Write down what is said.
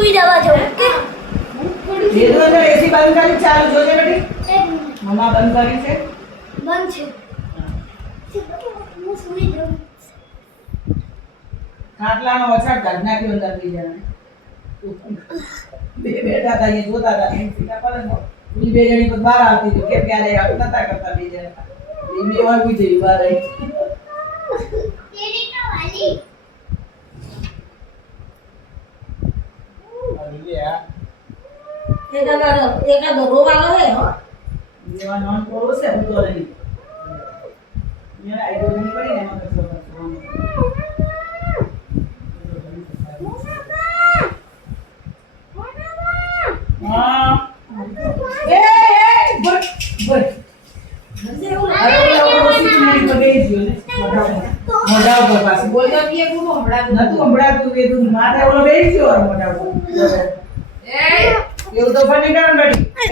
સુઈ જવા જાઉં ઓકે ये तो एसी बंद कर चालू जोजे बेटी मम्मा बंद करी છે બંધ છે હું સુઈ જાઉં ખાટલાનો વછાડ કાઢ નાખ્યો અંદર બી જણા બે બેઠા હતા એ જોતા હતા એમ સીધા પડે ને ઈ બે જણી પર બહાર આવતી હતી કે ક્યારે આવું નતા કરતા બે જણા એ બે વાર બી જઈ બહાર આવી તેરી તો વાલી એકાદો રોવાનો હે હો દેવા નોન કોરો છે હું તો નહીં મેરા આઈડો નહીં પડી ને એમાં તો હા એ બટ મોઢા ઉપર પાછું બોલ તો પીએ ગુનો હમણાં નતું હમણાં તું માથે ઓલો બેસી ગયો મોઢા ઉપર એ એવું તો ફની કારણ બેઠી